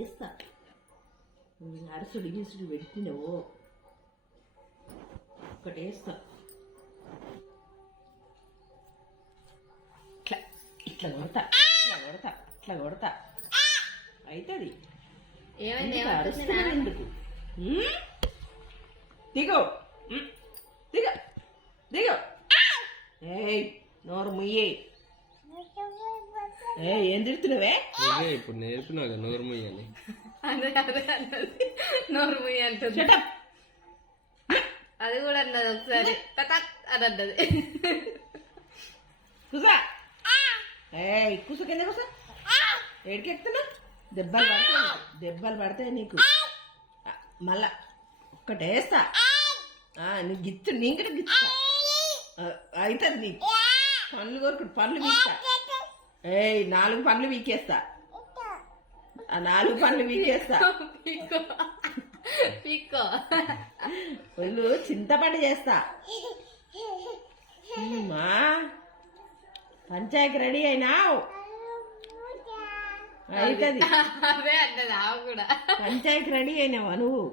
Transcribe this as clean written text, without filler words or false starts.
వేస్తా. అరసుడు గీసుడు పెట్టినవు ఒకటి వేస్తా. ఇట్లా ఇట్లా కొడతా, ఇట్లా కొడతా, ఇట్లా కొడతా అవుతుంది. అరుస్తున్నావు ఎందుకు? దిగో దిగ దిగో. ఏయ్ నోరు ముయ్యే. ఏం తిడుతున్నావే? ఇప్పుడు నేర్పినాగా నోరు ముయ్యని. నోరు ముయ్య అంటుంది. అది కూడా అన్నది ఒకసారి అని అన్నది. కుసా కుస కింద కుసా. ఏడికెత్తున్నా దెబ్బలు పడతాయి నీకు. మళ్ళా ఒక్కటేస్తా. నీకు గిచ్చు నీ కూడా గిచ్చుతా అవుతుంది నీకు. పండ్లు కొరుకుడు పండ్లు వీక్తా. 4 పండ్లు వీకేస్తా. 4 పండ్లు వీకేస్తా. ఒళ్ళు చింతపండు చేస్తా. మా పంచాయతీ రెడీ అయినావు అవుతుంది. అదే అన్నది ఆవు కూడా. పంచాయతీ రెడీ అయినావా నువ్వు?